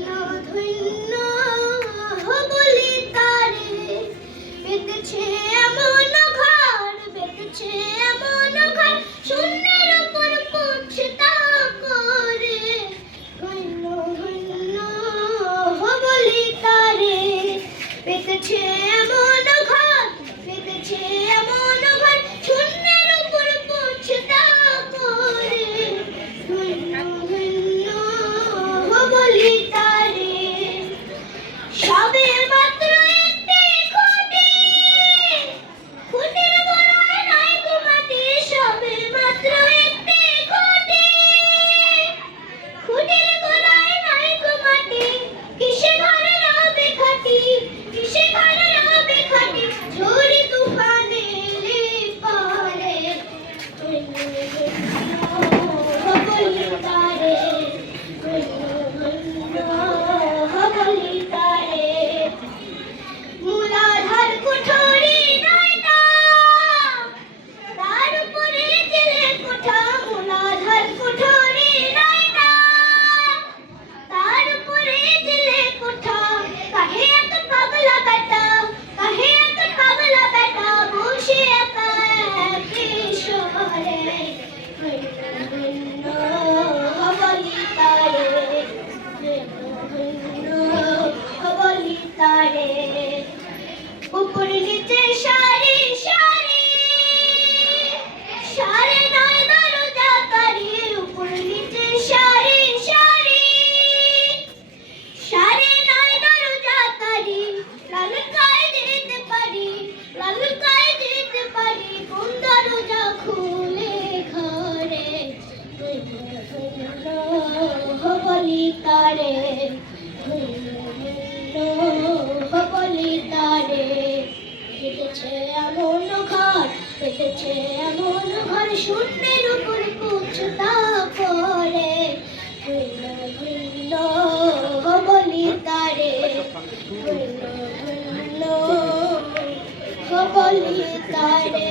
ধন্য বলি তারে, পেতেছে এমন ঘর, পেতেছে এমন ঘর, শূন্যের উপর পড়ছে তা করে। ধন্য ধন্য বলি তারে, পেতেছে এমন ঘর, পেতেছে এমন ঘর, শূন্যের উপর পড়ছে তা করে। ধন্য ধন্য বলি তারে। সবে মাত্র একটি খুঁটি, খুঁটির গোড়ায় নাই গো মাটি। সবে মাত্র একটি খুঁটি, খুঁটির গোড়ায় নাই গো মাটি। কিসে ঘরে রবে খাঁটি, কিসে ঘরে রবে খাঁটি, ঝড় তুফান এলে পারে। ধন্য ধন্য বলি তারে, ধন্য ধন্য বলি তারে। মূলাধার কুঠরি নয়টা, তার উপরে জেলে কোঠা। মূলাধার কুঠরি নয়টা, তার উপরে জেলে কোঠা। কাহে এক পাগলা বেটা, কাহে এক পাগলা বেটা, বসে একা একই শহরে। ধন্য বলি তারে, ধন্য বলি তারে। উপর নিচে সারি সারি, সারে নয় দরজা তারি। উপর নিচে সারি সারি, সারে নয় দরজা তারি। লালকায় যেতে পারি, লালকায় যেতে পারি, কোন দরজা খুলে ঘরে। ধন্য বলি তারে, ধন্য বলি তারে। পেতেছে এমন ঘর, পেতেছে এমন ঘর, শূন্যের উপর পড়ছে তা করে। ধন্য ধন্য বলি তারে, ধন্য ধন্য বলি তারে।